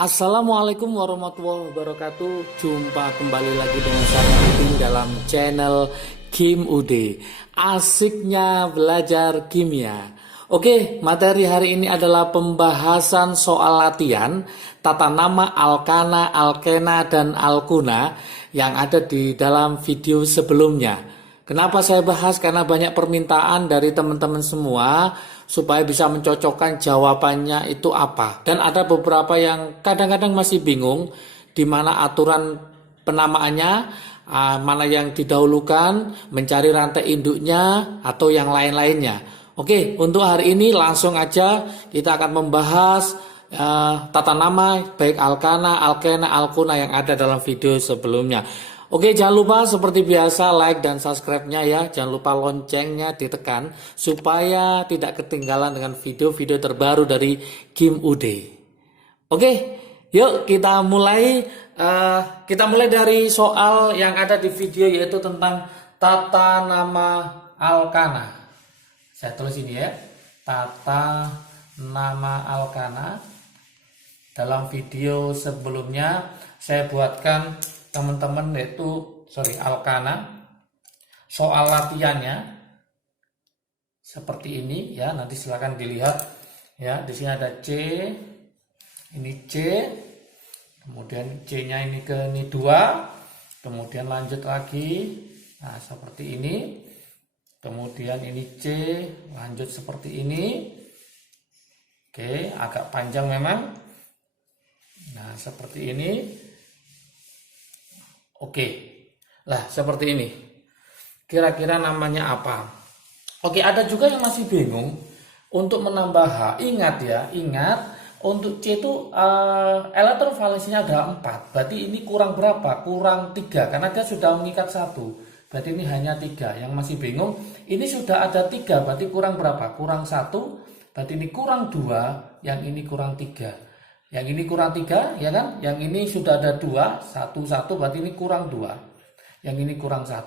Assalamualaikum warahmatullahi wabarakatuh. Jumpa kembali lagi dengan saya Udin dalam channel Kim Ude. Asiknya belajar kimia. Oke, materi hari ini adalah pembahasan soal latihan tata nama alkana, alkena, dan alkuna yang ada di dalam video sebelumnya. Kenapa saya bahas? Karena banyak permintaan dari teman-teman semua supaya bisa mencocokkan jawabannya itu apa. Dan ada beberapa yang kadang-kadang masih bingung di mana aturan penamaannya, mana yang didahulukan, mencari rantai induknya atau yang lain-lainnya. Oke, untuk hari ini langsung aja kita akan membahas tata nama baik alkana, alkena, alkuna yang ada dalam video sebelumnya. Oke, jangan lupa seperti biasa like dan subscribe-nya ya. Jangan lupa loncengnya ditekan supaya tidak ketinggalan dengan video-video terbaru dari Kim Ude. Oke, yuk kita mulai. Kita mulai dari soal yang ada di video yaitu tentang tata nama alkana. Saya tulis ini ya, tata nama alkana. Dalam video sebelumnya saya buatkan teman-teman yaitu alkana soal latihannya seperti ini ya, nanti silakan dilihat ya. Di sini ada C, ini C, kemudian C-nya ini ke ini 2, kemudian lanjut lagi, nah seperti ini, kemudian ini C lanjut seperti ini. Oke, agak panjang memang, nah seperti ini. Oke, lah seperti ini. Kira-kira namanya apa? Oke, ada juga yang masih bingung untuk menambah H. Ingat ya, untuk C itu elektron valensinya ada 4. Berarti ini kurang berapa? Kurang 3 karena dia sudah mengikat 1. Berarti ini hanya 3. Yang masih bingung, ini sudah ada 3. Berarti kurang berapa? Kurang 1. Berarti ini kurang 2, yang ini kurang 3. Yang ini kurang 3, ya kan? Yang ini sudah ada 2, 1, berarti ini kurang 2. Yang ini kurang 1,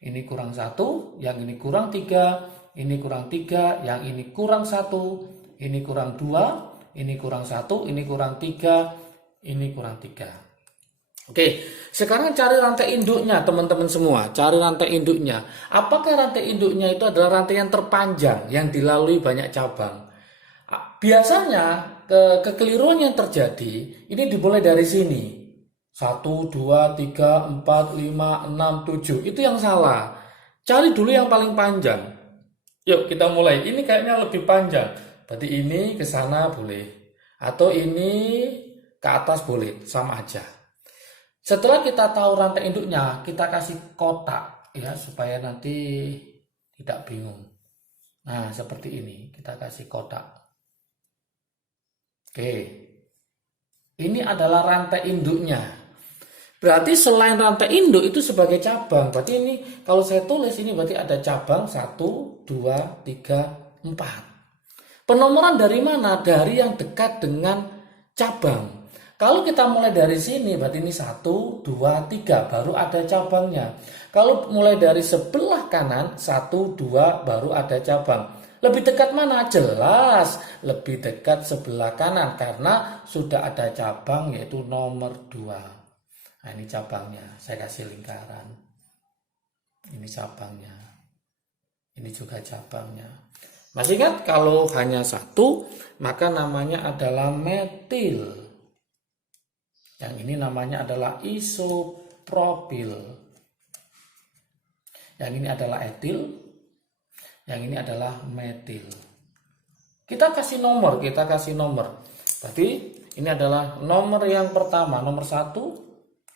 ini kurang 1, yang ini kurang 3, ini kurang 3, yang ini kurang 1, ini kurang 2, ini kurang 1, ini kurang 3, ini kurang 3. Oke, sekarang cari rantai induknya teman-teman semua. Cari rantai induknya. Apakah rantai induknya itu adalah rantai yang terpanjang yang dilalui banyak cabang? Biasanya kekeliruan yang terjadi ini dimulai dari sini 1, 2, 3, 4, 5, 6, 7. Itu yang salah. Cari dulu yang paling panjang. Yuk kita mulai. Ini kayaknya lebih panjang, berarti ini ke sana boleh, atau ini ke atas boleh, sama aja. Setelah kita tahu rantai induknya, kita kasih kotak ya supaya nanti tidak bingung. Nah seperti ini, kita kasih kotak. Oke, ini adalah rantai induknya. Berarti selain rantai induk itu sebagai cabang. Berarti ini kalau saya tulis ini berarti ada cabang 1, 2, 3, 4. Penomoran dari mana? Dari yang dekat dengan cabang. Kalau kita mulai dari sini berarti ini 1, 2, 3 baru ada cabangnya. Kalau mulai dari sebelah kanan 1, 2 baru ada cabang. Lebih dekat mana? Jelas lebih dekat sebelah kanan karena sudah ada cabang yaitu nomor 2. Nah ini cabangnya, saya kasih lingkaran. Ini cabangnya. Ini juga cabangnya. Masih ingat kalau hanya 1 maka namanya adalah metil. Yang ini namanya adalah isopropil. Yang ini adalah etil. Yang ini adalah metil. Kita kasih nomor. Berarti ini adalah nomor yang pertama, nomor 1,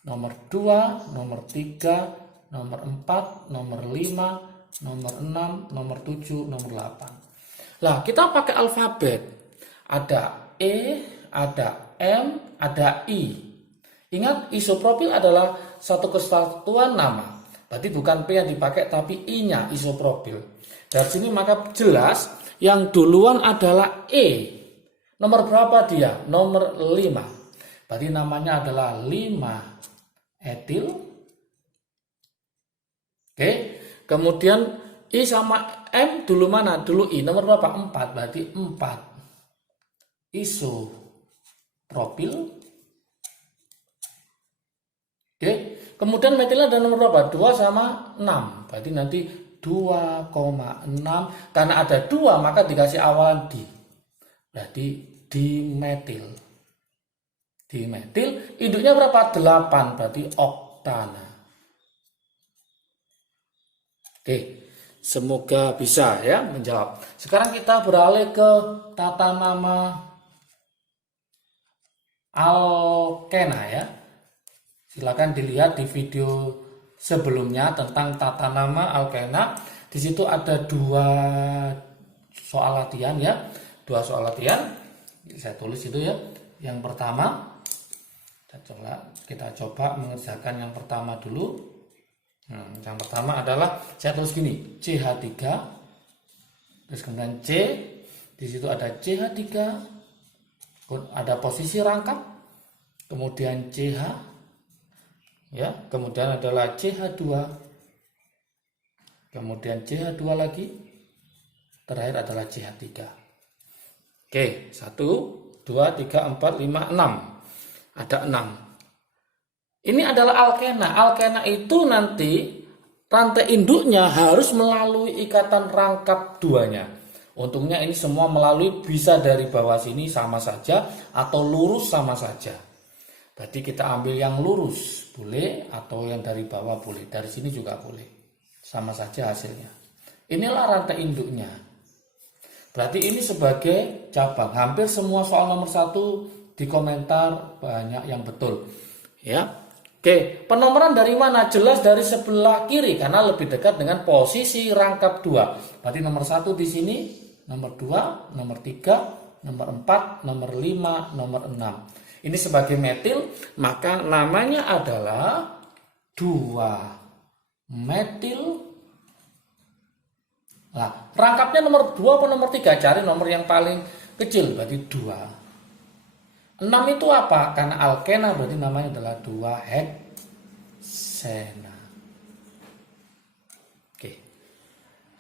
nomor 2, nomor 3, nomor 4, nomor 5, nomor 6, nomor 7, nomor 8. Lah, kita pakai alfabet. Ada E, ada M, ada I. Ingat, isopropil adalah satu kesatuan nama. Berarti bukan P yang dipakai tapi I-nya, isopropil. Dari sini maka jelas yang duluan adalah E. Nomor berapa dia? Nomor 5. Berarti namanya adalah 5 etil. Oke. Kemudian I sama M dulu mana? Dulu I. Nomor berapa? 4. Berarti 4 iso propil. Oke, kemudian metilnya ada nomor berapa? 2 sama 6. Berarti nanti 2,6. Karena ada 2 maka dikasih awalan di. Berarti dimetil. Dimetil, induknya berapa? 8, berarti oktana. Oke, semoga bisa ya menjawab. Sekarang kita beralih ke tata nama alkena ya. Silakan dilihat di video sebelumnya tentang tata nama alkena. Di situ ada 2 soal latihan ya. 2 soal latihan. Saya tulis itu ya. Yang pertama, kita coba mengerjakan yang pertama dulu. Yang pertama adalah saya tulis gini, CH3. Terus kemudian C. Di situ ada CH3. Ada posisi rangkap. Kemudian CH. Ya, kemudian adalah CH2, kemudian CH2 lagi, terakhir adalah CH3. Oke, 1, 2, 3, 4, 5, 6. Ada 6. Ini adalah alkena. Alkena itu nanti rantai induknya harus melalui ikatan rangkap 2-nya. Untungnya ini semua melalui, bisa dari bawah sini sama saja atau lurus sama saja. Berarti kita ambil yang lurus boleh atau yang dari bawah boleh. Dari sini juga boleh. Sama saja hasilnya. Inilah rantai induknya. Berarti ini sebagai cabang. Hampir semua soal nomor 1 di komentar banyak yang betul. Ya. Oke, penomoran dari mana? Jelas dari sebelah kiri karena lebih dekat dengan posisi rangkap 2. Berarti nomor 1 di sini, nomor 2, nomor 3, nomor 4, nomor 5, nomor 6. Ini sebagai metil, maka namanya adalah 2-metil. Nah, rangkapnya nomor 2 atau nomor 3? Cari nomor yang paling kecil, berarti 2. 6 itu apa? Karena alkena berarti namanya adalah 2-heksena. Oke,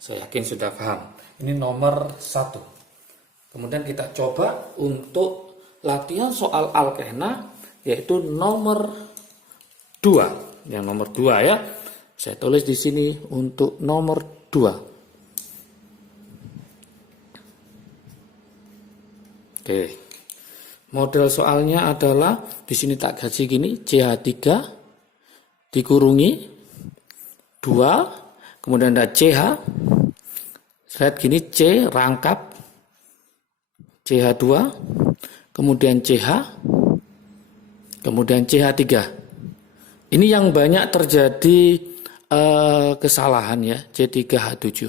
saya yakin sudah paham. Ini nomor 1. Kemudian kita coba untuk latihan soal alkena, yaitu nomor 2. Yang nomor 2 ya. Saya tulis di sini untuk nomor 2. Oke. Model soalnya adalah di sini tak kasih gini, CH3 dikurungi 2, kemudian ada CH. Lihat gini, C rangkap CH2, kemudian CH, kemudian CH3. Ini yang banyak terjadi kesalahan ya, C3H7.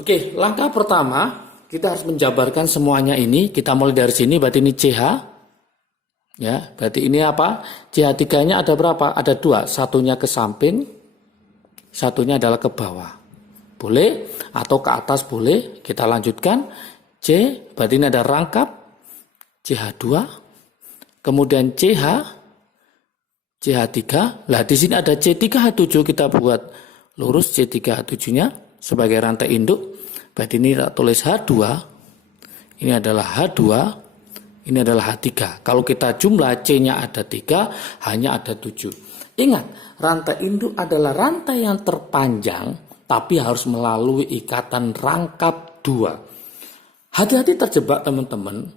Oke, langkah pertama kita harus menjabarkan semuanya ini. Kita mulai dari sini, berarti ini CH. Ya, berarti ini apa? CH3-nya ada berapa? Ada 2, satunya ke samping, satunya adalah ke bawah. Boleh atau ke atas boleh. Kita lanjutkan. C, berarti ini ada rangkap CH2, kemudian CH, CH3. Lah di sini ada C3H7, kita buat lurus C3H7-nya sebagai rantai induk. Berarti ini kita tulis H2. Ini adalah H2, ini adalah H3. Kalau kita jumlah C-nya ada 3, hanya ada 7. Ingat, rantai induk adalah rantai yang terpanjang tapi harus melalui ikatan rangkap 2. Hati-hati terjebak teman-teman.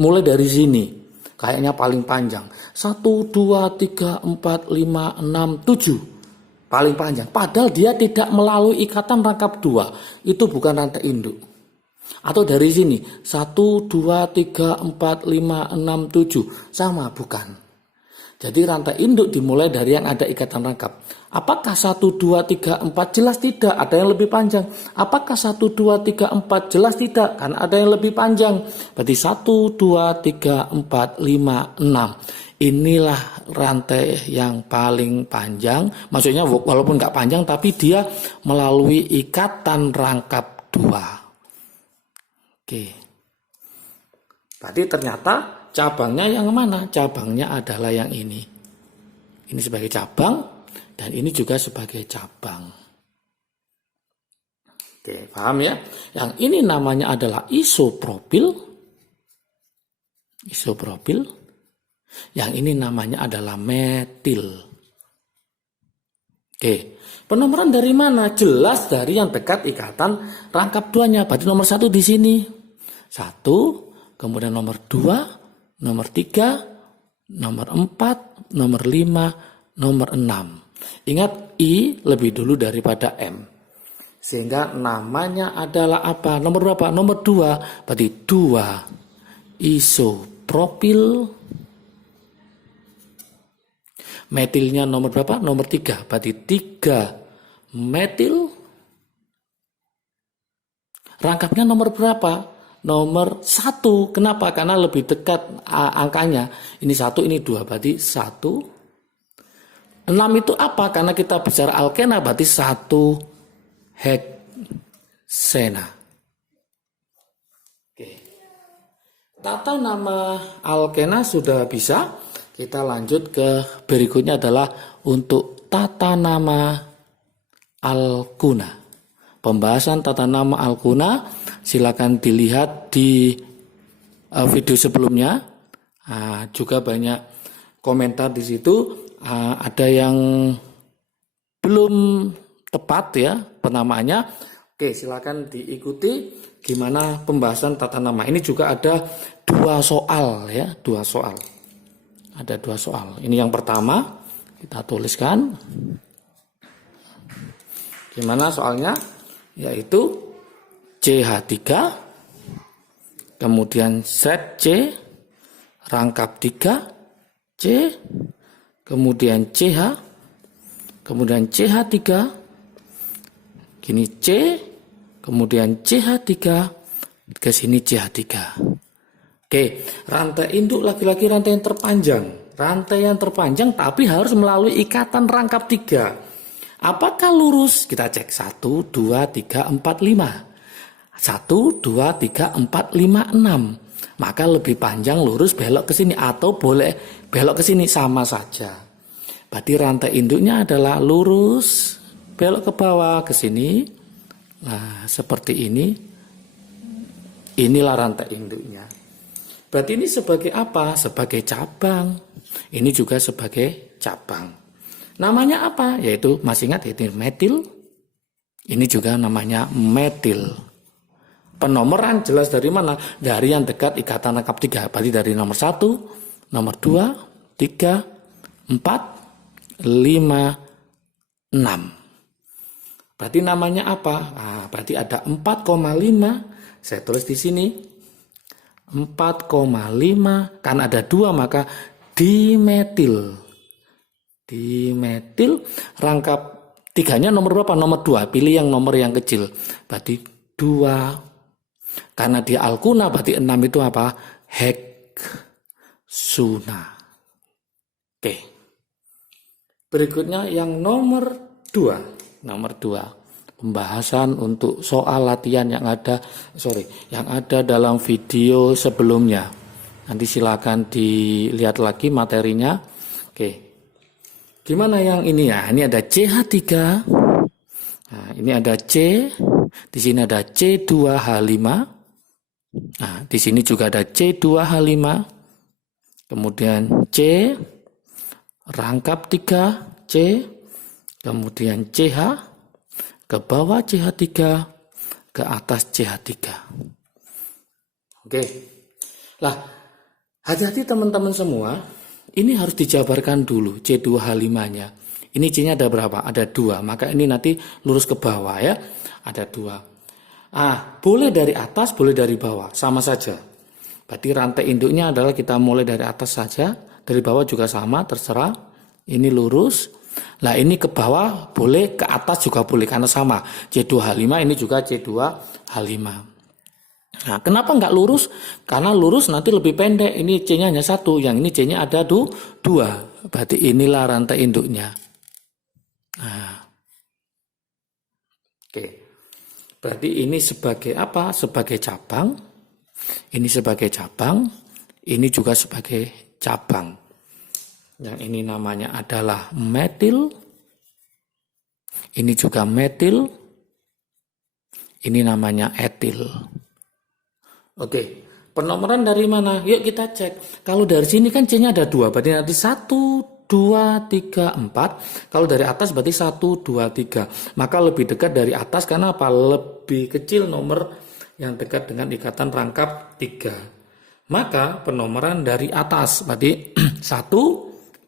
Mulai dari sini. Kayaknya paling panjang. 1, 2, 3, 4, 5, 6, 7. Paling panjang. Padahal dia tidak melalui ikatan rangkap 2. Itu bukan rantai induk. Atau dari sini. 1, 2, 3, 4, 5, 6, 7. Sama, bukan. Jadi rantai induk dimulai dari yang ada ikatan rangkap. Apakah 1, 2, 3, 4? Jelas tidak, ada yang lebih panjang. Apakah 1, 2, 3, 4? Jelas tidak, karena ada yang lebih panjang. Berarti 1, 2, 3, 4, 5, 6. Inilah rantai yang paling panjang. Maksudnya walaupun nggak panjang, tapi dia melalui ikatan rangkap 2. Oke. Berarti ternyata cabangnya yang mana? Cabangnya adalah yang ini. Ini sebagai cabang dan ini juga sebagai cabang. Oke, paham ya? Yang ini namanya adalah isopropil. isopropil. Yang ini namanya adalah metil. Oke, penomoran dari mana? Jelas dari yang dekat ikatan rangkap duanya. Berarti nomor 1 di sini. 1, kemudian nomor 2, nomor 3, nomor 4, nomor 5, nomor 6. Ingat I lebih dulu daripada M. Sehingga namanya adalah apa? Nomor berapa? Nomor 2. Berarti 2 isopropil. Metilnya nomor berapa? Nomor 3. Berarti 3 metil. Rangkapnya nomor berapa? Nomor 1. Kenapa? Karena lebih dekat angkanya. Ini 1, ini 2. Berarti 1. 6 itu apa? Karena kita bicara alkena, berarti 1 heksena. Oke. Tata nama alkena sudah bisa. Kita lanjut ke berikutnya adalah untuk tata nama alkuna. Pembahasan tata nama alkuna silakan dilihat di video sebelumnya. Juga banyak komentar di situ. Ada yang belum tepat ya penamaannya. Oke, silakan diikuti gimana pembahasan tata nama. Ini juga ada 2 soal ya, 2 soal. Ada 2 soal. Ini yang pertama, kita tuliskan. Gimana soalnya? Yaitu CH3, kemudian set C, rangkap 3, C, kemudian CH, kemudian CH3, gini C, kemudian CH3, ke sini CH3. Oke, rantai induk laki-laki rantai yang terpanjang. Rantai yang terpanjang tapi harus melalui ikatan rangkap 3. Apakah lurus? Kita cek 1, 2, 3, 4, 5. 1, 2, 3, 4, 5, 6. Maka lebih panjang lurus belok ke sini atau boleh belok ke sini sama saja. Berarti rantai induknya adalah lurus belok ke bawah ke sini. Nah, seperti ini. Inilah rantai induknya. Berarti ini sebagai apa? Sebagai cabang. Ini juga sebagai cabang. Namanya apa? Yaitu masih ingat yaitu metil. Ini juga namanya metil. Penomoran jelas dari mana? Dari yang dekat ikatan rangkap 3. Berarti dari nomor 1, nomor 2, 3, 4, 5, 6. Berarti namanya apa? Berarti ada 4,5. Saya tulis di sini. 4,5 karena ada 2 maka dimetil. Dimetil rangkap 3-nya nomor berapa? Nomor 2. Pilih yang nomor yang kecil. Berarti 2. Karena dia alkuna berarti 6 itu apa? Heksuna. Oke. Berikutnya yang nomor 2. Nomor 2. Pembahasan untuk soal latihan yang ada dalam video sebelumnya. Nanti silakan dilihat lagi materinya. Oke. Gimana yang ini ya? Ini ada CH3. Nah, ini ada C. Di sini ada C2H5. Nah, di sini juga ada C2H5. Kemudian C rangkap 3 C. Kemudian CH ke bawah CH3, ke atas CH3. Oke. Lah, hati-hati teman-teman semua. Ini harus dijabarkan dulu C2H5-nya. Ini C-nya ada berapa? Ada 2. Maka ini nanti lurus ke bawah ya. Ada 2. Boleh dari atas, boleh dari bawah. Sama saja. Berarti rantai induknya adalah kita mulai dari atas saja. Dari bawah juga sama, terserah. Ini lurus. Nah ini ke bawah boleh, ke atas juga boleh karena sama. C2H5 ini juga C2H5. Nah kenapa nggak lurus? Karena lurus nanti lebih pendek. Ini C-nya hanya 1, yang ini C-nya ada 2. Berarti inilah rantai induknya. Nah. Oke. Berarti ini sebagai apa? Sebagai cabang. Ini sebagai cabang. Ini juga sebagai cabang. Yang ini namanya adalah metil. Ini juga metil. Ini namanya etil. Oke, Penomoran dari mana? Yuk kita cek. Kalau dari sini kan C-nya ada 2, berarti nanti 1, 2, 3, 4. Kalau dari atas berarti 1, 2, 3. Maka lebih dekat dari atas karena apa? Lebih kecil nomor yang dekat dengan ikatan rangkap 3. Maka penomoran dari atas berarti 1,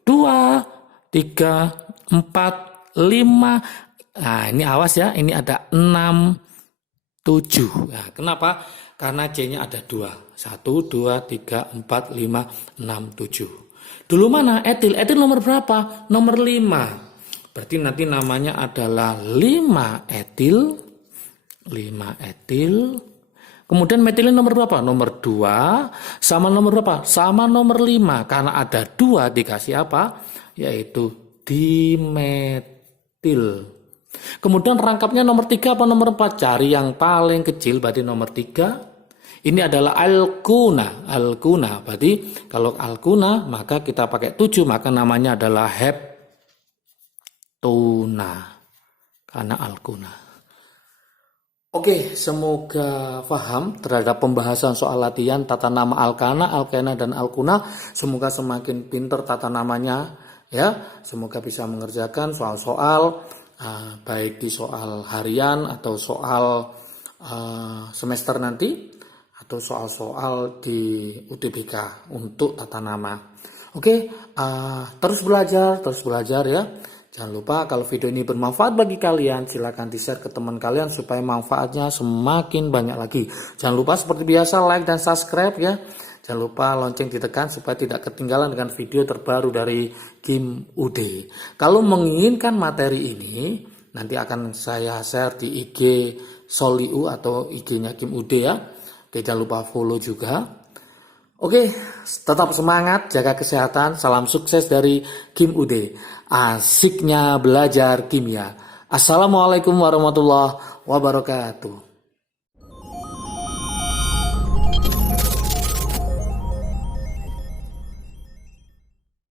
2, 3, 4, 5. Nah ini awas ya, ini ada 6, 7. Nah, kenapa? Karena C-nya ada 2. 1, 2, 3, 4, 5, 6, 7. Dulu mana? Etil. Etil nomor berapa? Nomor 5. Berarti nanti namanya adalah 5 etil. 5 etil. Kemudian metilin nomor berapa? Nomor 2. Sama nomor berapa? Sama nomor 5. Karena ada 2 dikasih apa? Yaitu dimetil. Kemudian rangkapnya nomor 3 apa nomor 4? Cari yang paling kecil, berarti nomor 3. Ini adalah alkuna. Alkuna, berarti kalau alkuna maka kita pakai 7, maka namanya adalah heptuna. Karena alkuna. Oke, semoga paham terhadap pembahasan soal latihan tata nama alkana, alkena, dan alkuna. Semoga semakin pinter tata namanya, ya. Semoga bisa mengerjakan soal-soal baik di soal harian atau soal semester nanti, atau soal-soal di UTBK untuk tata nama. Oke, terus belajar ya. Jangan lupa kalau video ini bermanfaat bagi kalian, silakan di-share ke teman kalian supaya manfaatnya semakin banyak lagi. Jangan lupa seperti biasa like dan subscribe ya. Jangan lupa lonceng ditekan supaya tidak ketinggalan dengan video terbaru dari Kim UD. Kalau menginginkan materi ini, nanti akan saya share di IG Soliu atau IG-nya Kim UD ya. Oke, jangan lupa follow juga. Oke, tetap semangat, jaga kesehatan, salam sukses dari Kim UD. Asiknya belajar kimia. Assalamualaikum warahmatullahi wabarakatuh.